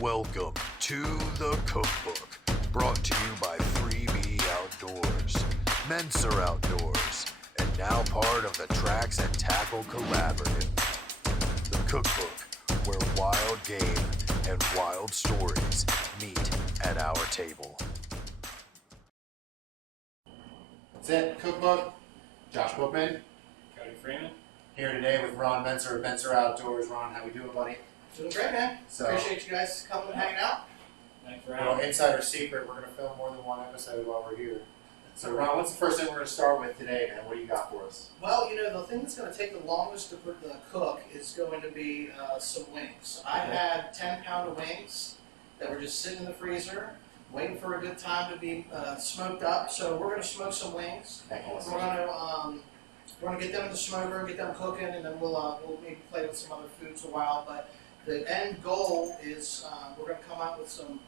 Welcome to the Cookbook, brought to you by Freebie Outdoors, Mensa Outdoors, and now part of the Tracks and Tackle Collaborative. The Cookbook, where wild game and wild stories meet at our table. That's it, Cookbook. Josh Bookman. Cody Freeman. Here today with Ron Menser of Menser Outdoors. Ron, how we doing, buddy? Doing great, man. So, appreciate you guys coming and hanging out. Thanks for well, having me. insider secret, we're going to film more than one episode while we're here. So, Ron, what's the first thing we're going to start with today, man? What do you got for us? Well, the thing that's going to take the longest to cook is going to be some wings. I had 10-pound of wings that were just sitting in the freezer, waiting for a good time to be smoked up. So we're going to smoke some wings. We're going to get them in the smoker, get them cooking, and then we'll maybe play with some other foods a while. But the end goal is we're going to come out with some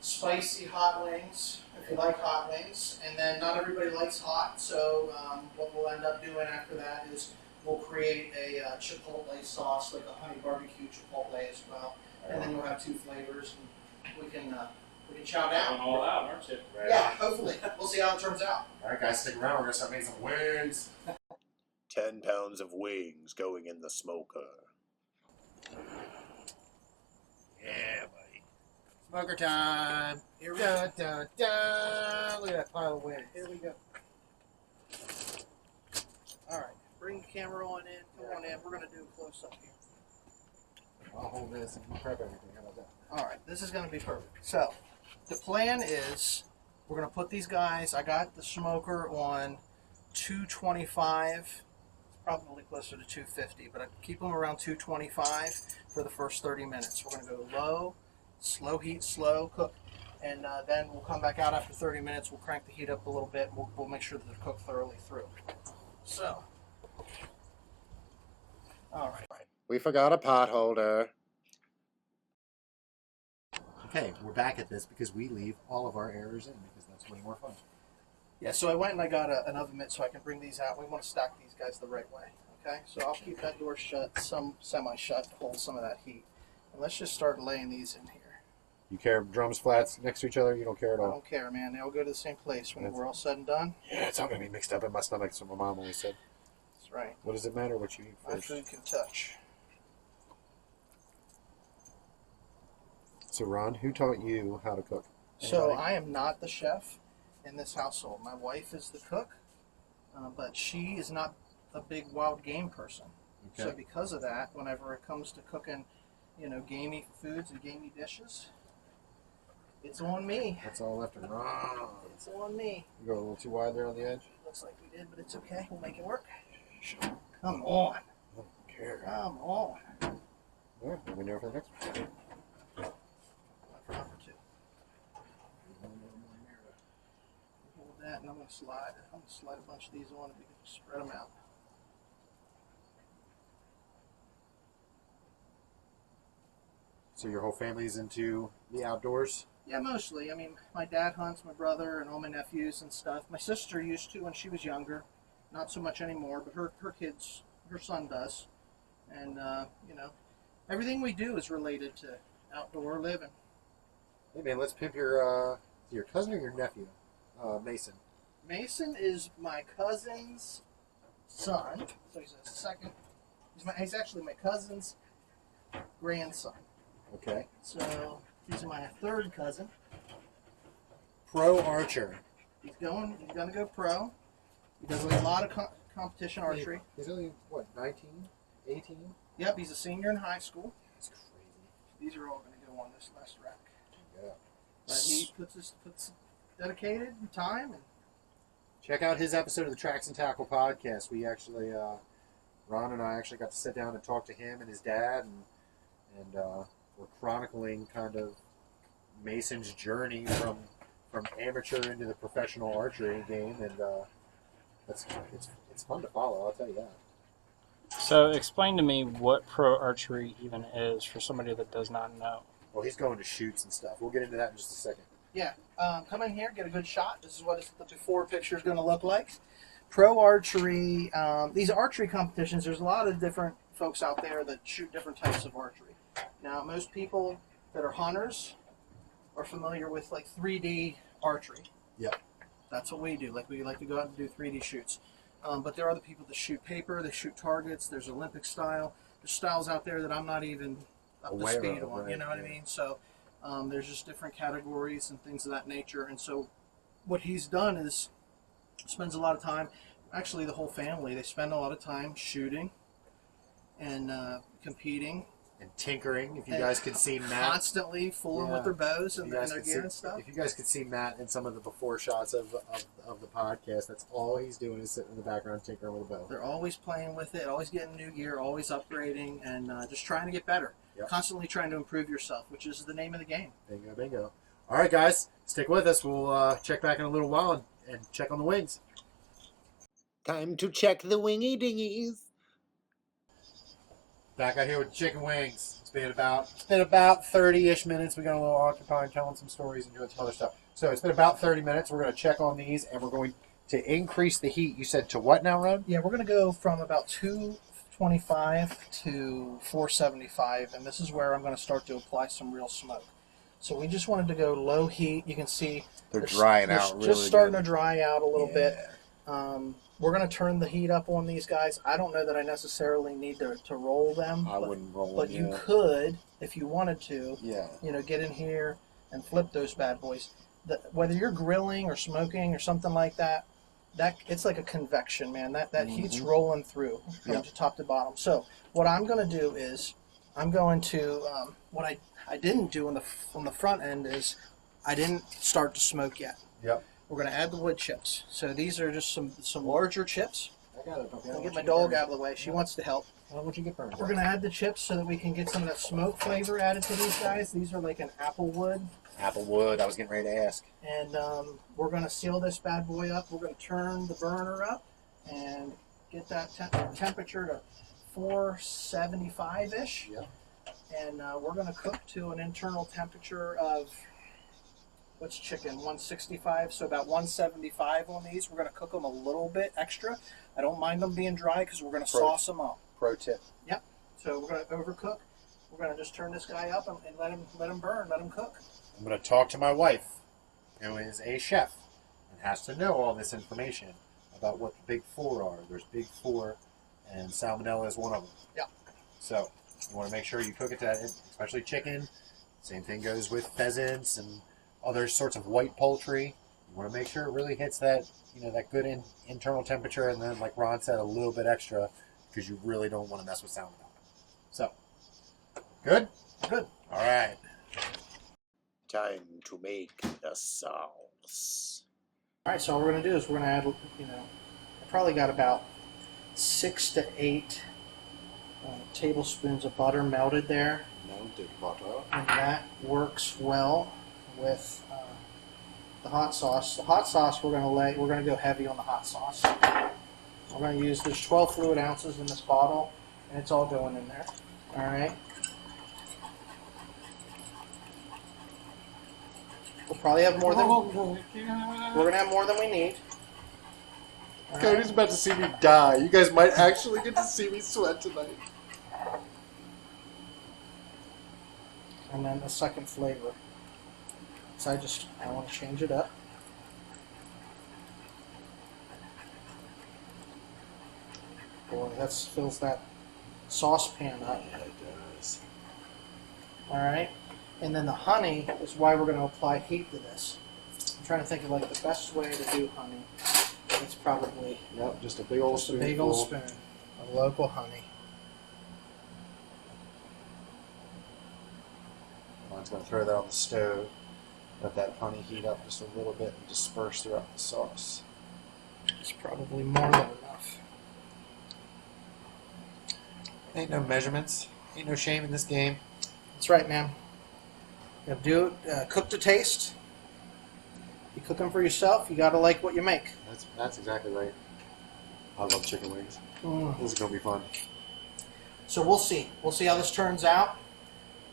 spicy hot wings, if you like hot wings. And then not everybody likes hot, so what we'll end up doing after that is we'll create a chipotle sauce, like a honey barbecue chipotle as well. And then you'll have two flavors, and we can chow down. Going all out, aren't you? Right. Yeah, hopefully. We'll see how it turns out. All right, guys, stick around. We're going to start making some wings. 10 pounds of wings going in the smoker. Yeah, buddy. Smoker time. Here we go. Dun, dun. Look at that pile of wings. Here we go. All right. Bring the camera on in. Come on in. We're going to do a close-up here. I'll hold this and prep everything. How about that? All right. This is going to be perfect. So, the plan is we're going to put these guys, I got the smoker on 225. Probably closer to 250, but I keep them around 225 for the first 30 minutes. We're going to go low, slow heat, slow cook, and then we'll come back out after 30 minutes. We'll crank the heat up a little bit. We'll make sure that they're cooked thoroughly through. So, all right. We forgot a pot holder. Okay, we're back at this because we leave all of our errors in because that's way more fun. Yeah, so I went and I got an oven mitt so I can bring these out. We want to stack these guys the right way, okay? So I'll keep that door shut, some semi-shut, to hold some of that heat. And let's just start laying these in here. You care drums flats next to each other? You don't care at I all? don't care, man. They all go to the same place when we're all said and done. Yeah, it's all going to be mixed up in my stomach. That's what my mom always said. That's right. What does it matter what you eat My first? food can touch. So, Ron, who taught you how to cook? So Anybody? I am not the chef in this household. My wife is the cook, but she is not a big wild game person. Okay. So because of that, whenever it comes to cooking, gamey foods and gamey dishes, it's on me. That's all left to Ron. It's on me. You go a little too wide there on the edge? Looks like we did, but it's okay. We'll make it work. Come on. I don't care. Come on. All right, let me know for the next one. Number two. Hold that, and I'm going to slide. I'm going to slide a bunch of these on and we can spread them out. So your whole family's into the outdoors? Yeah, mostly. I mean, my dad hunts, my brother, and all my nephews and stuff. My sister used to when she was younger. Not so much anymore, but her kids, her son does. And, everything we do is related to outdoor living. Hey, man, let's pimp your cousin or your nephew? Mason. Mason is my cousin's son. So he's a second. He's actually my cousin's grandson. Okay. So he's my third cousin. Pro archer. He's gonna go pro. He does a lot of competition archery. He's only, what, 19? 18? Yep, he's a senior in high school. That's crazy. These are all gonna go on this last rack. Yeah. But he puts dedicated time and Check out his episode of the Tracks and Tackle podcast. We actually, Ron and I actually got to sit down and talk to him and his dad, and we're chronicling kind of Mason's journey from amateur into the professional archery game, and it's fun to follow. I'll tell you that. So explain to me what pro archery even is for somebody that does not know. Well, he's going to shoots and stuff. We'll get into that in just a second. yeah, come in here, get a good shot. This is what the before picture is going to look like. Pro archery, these archery competitions, there's a lot of different folks out there that shoot different types of archery. Now, most people that are hunters are familiar with like 3D archery. Yep. That's what we do. Like we like to go out and do 3D shoots. But there are other people that shoot paper. They shoot targets. There's Olympic style. There's styles out there that I'm not even up to Aware speed of, on. right, You know what I yeah. mean? So there's just different categories and things of that nature. And so what he's done is spends a lot of time. Actually, the whole family, they spend a lot of time shooting and competing. And tinkering. If you And guys could see Matt. Constantly fooling Yeah. with their bows If and you guys their could gear see- and stuff. If you guys could see Matt in some of the before shots of the podcast, that's all he's doing is sitting in the background tinkering with a bow. They're always playing with it, always getting new gear, always upgrading, and just trying to get better. Yep. Constantly trying to improve yourself, which is the name of the game. Bingo, bingo. All right, guys, stick with us. We'll check back in a little while and check on the wings. Time to check the wingy dingies. Back out here with chicken wings. It's been about 30-ish minutes. We got a little occupied telling some stories and doing some other stuff. So it's been about 30 minutes. We're going to check on these, and we're going to increase the heat. You said to what now, Ron? Yeah, we're going to go from about 225 to 475, and this is where I'm going to start to apply some real smoke. So we just wanted to go low heat. You can see They're drying they're out really just starting good. to dry out a little bit. We're going to turn the heat up on these guys. I don't know that I necessarily need to roll them. I but, wouldn't roll But them. you could, if you wanted to, Yeah. get in here and flip those bad boys. Whether you're grilling or smoking or something like that, it's like a convection, man. That heat's rolling through from Yep. top to bottom. So what I'm going to do is I'm going to what I didn't do on the front end is I didn't start to smoke yet. Yep. We're going to add the wood chips. So these are just some larger chips. I got it. Okay, I'll get my dog out of the way. She wants to help. I don't want you to get burned. We're going to add the chips so that we can get some of that smoke flavor added to these guys. These are like an apple wood. Applewood, I was getting ready to ask. And we're going to seal this bad boy up. We're going to turn the burner up and get that temperature to 475-ish. Yep. And we're going to cook to an internal temperature of, what's chicken, 165, so about 175 on these. We're going to cook them a little bit extra. I don't mind them being dry because we're going to sauce them up. Pro tip. Yep. So we're going to overcook. We're going to just turn this guy up and let him burn, let him cook. I'm going to talk to my wife, who is a chef and has to know all this information about what the big four are. There's big four, and salmonella is one of them. Yeah. So you want to make sure you cook it to, especially chicken. Same thing goes with pheasants and other sorts of white poultry. You want to make sure it really hits that, that good internal temperature, and then, like Ron said, a little bit extra, because you really don't want to mess with salmonella. So, good? Good. All right. Time to make the sauce. All right, so all we're going to do is we're going to add, I probably got about 6 to 8 tablespoons of butter melted there, Melted butter. and that works well with the hot sauce. The hot sauce we're going to go heavy on the hot sauce. We're going to use, there's 12 fluid ounces in this bottle, and it's all going in there. All right. We'll probably have more than we're gonna have more than we need. All right. Cody's about to see me die. You guys might actually get to see me sweat tonight. And then the second flavor. So I want to change it up. Boy, that fills that saucepan up. Yeah, it does. All right. And then the honey is why we're going to apply heat to this. I'm trying to think of like the best way to do honey. It's probably Yep, just a big old just a big old spoon of local honey. Ron's going to throw that on the stove. Let that honey heat up just a little bit and disperse throughout the sauce. It's probably more than enough. Ain't no measurements. Ain't no shame in this game. That's right, man. You gotta do it, cook to taste. You cook them for yourself, you gotta like what you make. That's exactly right. I love chicken wings. Mm. This is going to be fun. So we'll see. We'll see how this turns out.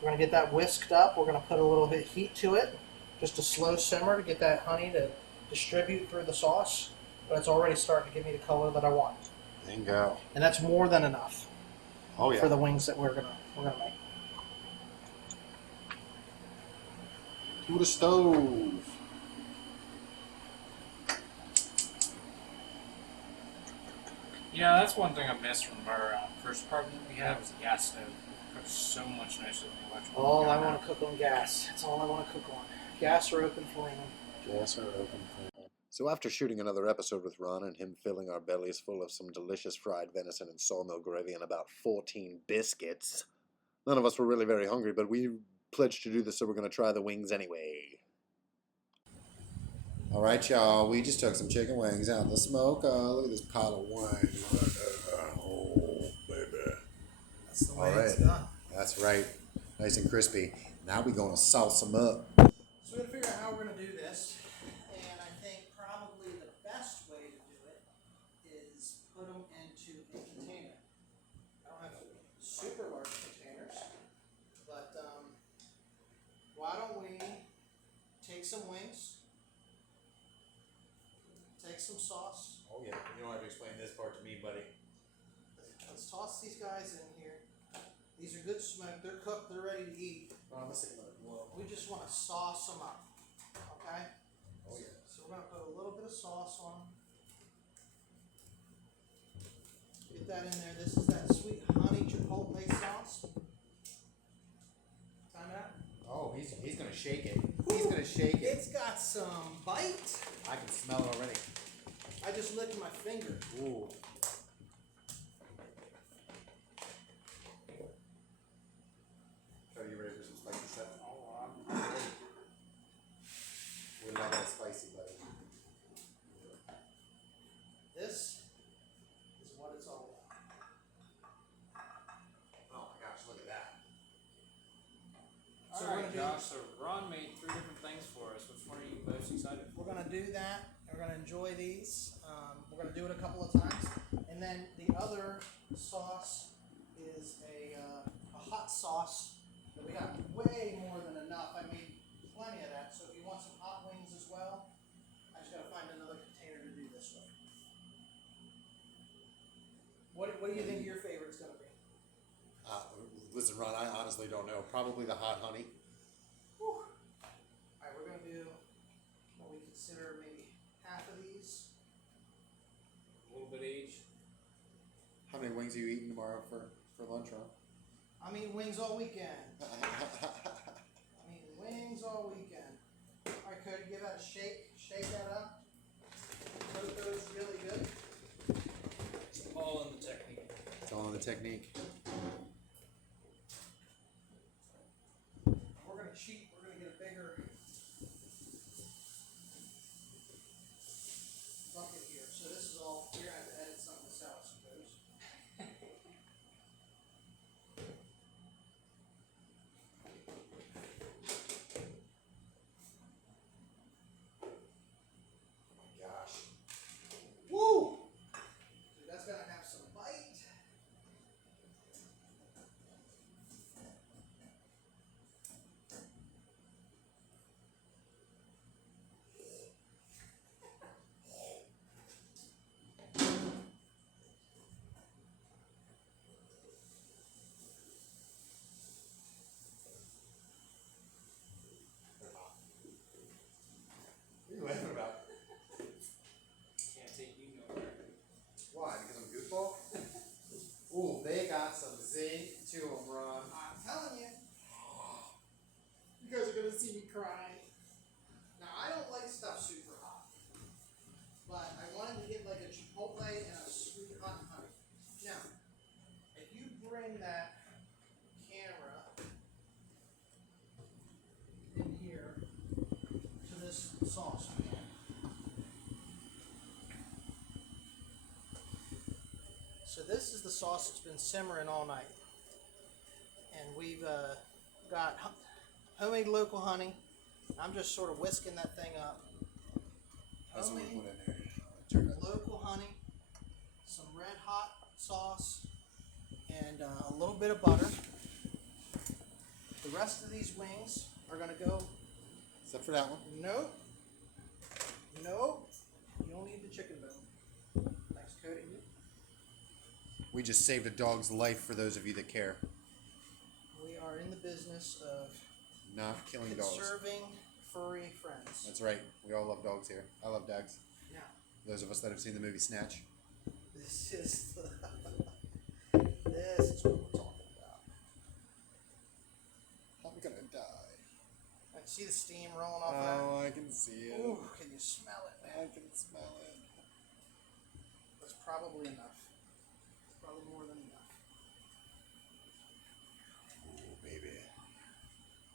We're gonna get that whisked up. We're gonna put a little bit of heat to it. Just a slow simmer to get that honey to distribute through the sauce. But it's already starting to give me the color that I want. Bingo. And that's more than enough Oh, yeah. for the wings that we're gonna make. through the stove. You know, that's one thing I missed from our first apartment we had was the gas stove. It cooks so much nicer than the electric. All I want to cook on gas. That's all I want to cook on. Gas or open flame. Gas are open for. So after shooting another episode with Ron and him filling our bellies full of some delicious fried venison and sawmill gravy and about 14 biscuits, none of us were really very hungry, but we pledged to do this, so we're going to try the wings anyway. All right, y'all. We just took some chicken wings out of the smoke. Look at this pile of wings. Oh, baby. That's the way All it's right. done. That's right. Nice and crispy. Now we're going to sauce them up. So we're going to figure out how we're going to do this. And I think probably the best way to do it is put them into a container. I don't have super large containers, but why don't we take some wings, take some sauce. Oh, yeah. You don't have to explain this part to me, buddy. Let's toss these guys in here. These are good smoked. They're cooked. They're ready to eat. We just want to sauce them up. Okay? Oh, yeah. So we're going to put a little bit of sauce on them. Get that in there. This is that sweet honey chipotle sauce. Time out. Oh, he's going to shake it. He's going to shake it. It's got some bite. I can smell it already. I just licked my finger. Ooh. Are you ready for some spicy stuff? We love that spicy, buddy. This is what it's all about. Oh my gosh, look at that. So All we're right, gonna do- Josh. So Ron made 3 different things for us. Which one are you most excited for? We're going to do that. We're going to enjoy these. We're going to do it a couple of times. And then the other sauce is a hot sauce that we got way more than enough. I made plenty of that. So if you want some hot wings as well, I just got to find another container to do this with. What do you think your favorite's going to be? Listen, Ron, I honestly don't know. Probably the hot honey. Whew. All right, we're going to do what we consider maybe half of these. A little bit each. How many wings are you eating tomorrow for lunch, Ron? I'm eating wings all weekend. I'm eating wings all weekend. All right, Cody, give that a shake. Shake that up. Coat those really good. It's all in the technique. It's all in the technique. We're going to cheat. We're going to get a bigger bucket here. So this is all, you're going to have to edit some of this out, I suppose. Gosh. Woo! Dude, that's going to have some bite. What are you laughing about? Can't take you nowhere. Why? Because I'm a goofball? Ooh, they got some zing to them, Ron. I'm telling you. You guys are going to see me cry. Now, I don't like stuff super hot. But I wanted to get like a chipotle and a sweet hot honey. Now, if you bring that camera in here to this sauce pan. So this is the sauce that's been simmering all night. And we've got homemade local honey. I'm just sort of whisking that thing up. That's what we Homemade put in there. Turn it. local honey, some red hot sauce, and a little bit of butter. The rest of these wings are going to go. Except for that one. Nope. Nope. You don't need the chicken bone. Thanks, Cody. We just saved a dog's life for those of you that care. We are in the business of Not killing dogs. conserving furry friends. That's right. We all love dogs here. I love dogs. Now, Those of us that have seen the movie Snatch. this is this is what we're talking about. I'm gonna die. I can see the steam rolling off Oh, I can see that. it. Ooh, can you smell it? I can smell it. That's probably enough. It's probably more than enough. Ooh, baby.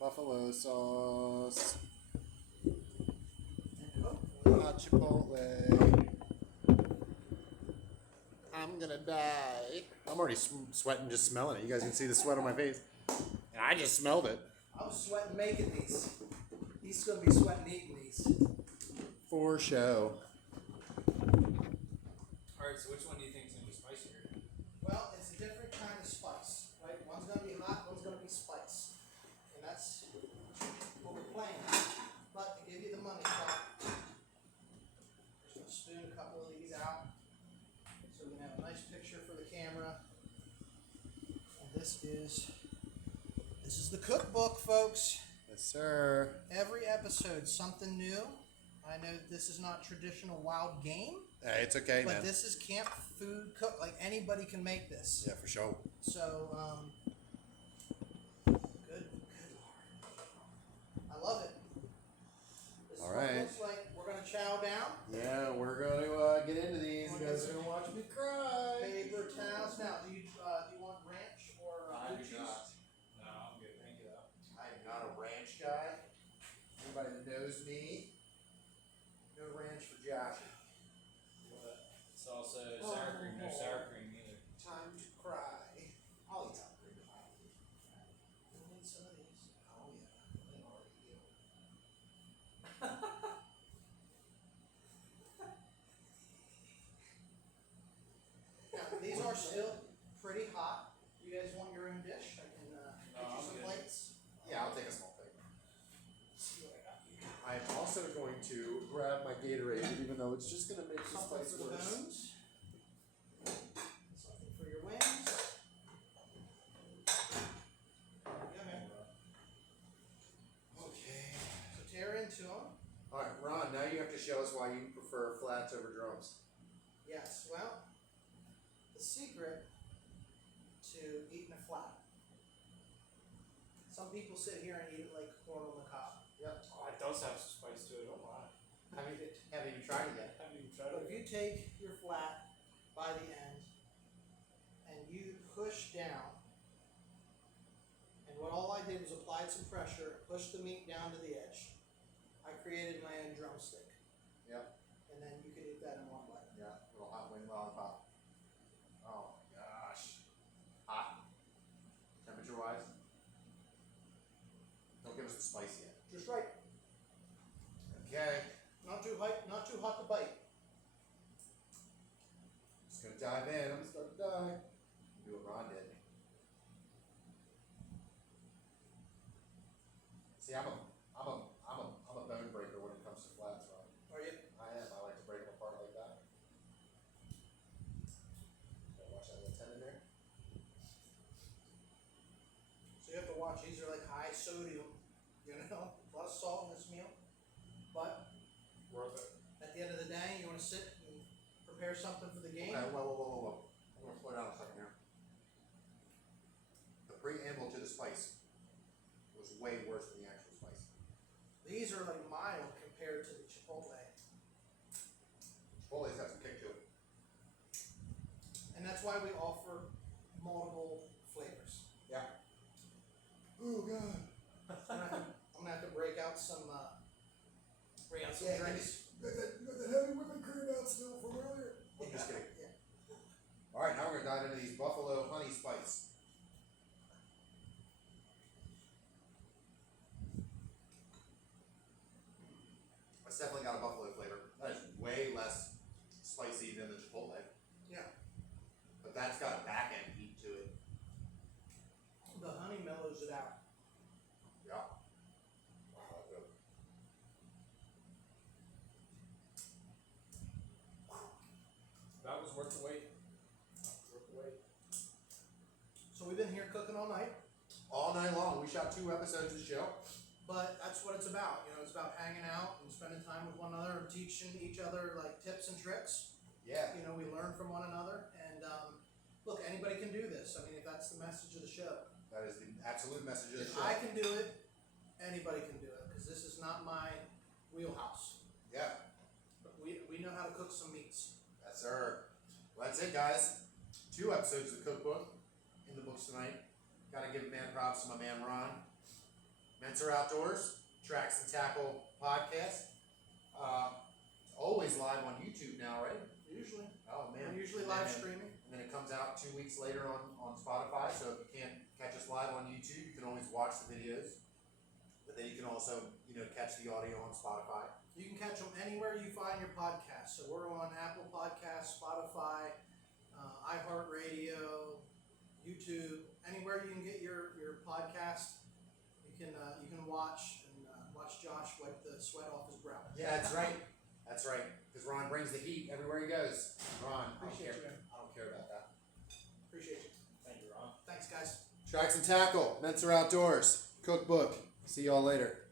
Buffalo sauce. And hopefully, Hot Chipotle. I'm gonna die. I'm already sweating just smelling it. You guys can see the sweat on my face. And I just smelled it. I was sweating making these. He's gonna be sweating eating these. For show. Alright, so which one do you think is going to be spicier? Well, it's a different kind of spice, right? One's gonna be hot, one's gonna be spice, and that's what we're playing. But to give you the money shot, just gonna spoon a couple of these out, so we can have a nice picture for the camera. And this is the cookbook, folks. Yes, sir. Every episode, something new. I know that this is not traditional wild game, Hey, it's okay, but man. this is camp food cook. Like anybody can make this. Yeah, for sure. So, good Lord. I love it. This is All what right. it looks like. We're going to chow down. Yeah, we're going to get into these. You guys are going to watch me cry. Paper towels. Now, do you want ranch or blue cheese? No, I'm good. Thank you, though. I am not a ranch guy. Anybody that knows me, no ranch for Josh. It's also sour cream, no sour cream either. Time to cry. I'll eat sour cream. We'll need some of these. Oh yeah, they already do. Now, these are still pretty hot. You guys want your own dish? I can get I'm you some good. plates. Yeah, I'll take a small thing. See what I got here. I'm also going to grab my Gatorade, even though it's just going to make the Something spice for the worse. bones. Something for your wings. Go ahead. Okay. So tear into them. All right, Ron. Now you have to show us why you prefer flats over drums. Yes, well, the secret to eating a flat. Some people sit here and eat it like corn on the cob. Yep. Oh, it does have some spice to it. Oh my. Haven't even tried it yet. I haven't even tried But if it. you take your flat by the end and you push down, and what all I did was applied some pressure, pushed the meat down to the edge. I created my own drumstick. Yep. And then you can eat that in one bite. Yeah, little hot wing lollipop. Oh my gosh. Hot. Temperature wise. Don't give us the spice yet. Just right. Okay. Not too hot to bite. Just gonna dive in. I'm gonna start to die. Do what Ron did. See, I'm a bone breaker when it comes to flats, Ron. Are you? I am. I like to break them apart like that. Gotta watch that little tendon there. So you have to watch. These are like high sodium. You know, a lot of salt in this meal. But Worth it. at the end of the day, you want to sit and prepare something for the game. Okay, whoa. I'm gonna slow down a second here. The preamble to the spice was way worse than the actual spice. These are like mild compared to the chipotle. Chipotle's got some kick to it. And that's why we offer multiple flavors. Yeah. Oh god. I'm gonna have to break out some drinks. You got that heavy whipping cream out still from earlier. I'm just kidding. Yeah. Alright, now we're gonna dive into these buffalo honey spice. It's definitely got a buffalo flavor. That is way less spicy than the chipotle. Yeah. But that's got a back end heat to it. The honey mellows it out. Yeah. Wow, that's good. That was worth the wait. Worth the wait. So we've been here cooking all night, All night long. We shot 2 episodes of the show. but that's what it's about. You know, it's about hanging out and spending time with one another and teaching each other like tips and tricks. Yeah. You know, we learn from one another, and look, anybody can do this. I mean, if that's the message of the show. That is the absolute message of the If show. I can do it, anybody can do it, because this is not my wheelhouse. Yeah. But we know how to cook some meats. Yes, sir. Well, that's it, guys. 2 episodes of the cookbook in the books tonight. Gotta give man props to my man Ron. Mentor Outdoors, Tracks and Tackle podcast. Always live on YouTube now, right? Usually. Oh man. We're usually And live then- streaming. And then it comes out 2 weeks later on Spotify. So if you can't catch us live on YouTube, you can always watch the videos. But then you can also, catch the audio on Spotify. You can catch them anywhere you find your podcast. So we're on Apple Podcasts, Spotify, iHeartRadio, YouTube, anywhere you can get your podcast. You can watch and watch Josh wipe the sweat off his brow. Yeah, that's right. That's right. Because Ron brings the heat everywhere he goes. Ron, Appreciate you. I don't care about that. Appreciate you. Thank you, Ron. Thanks, guys. Tracks and Tackle, Mentor Outdoors, Cookbook. See y'all later.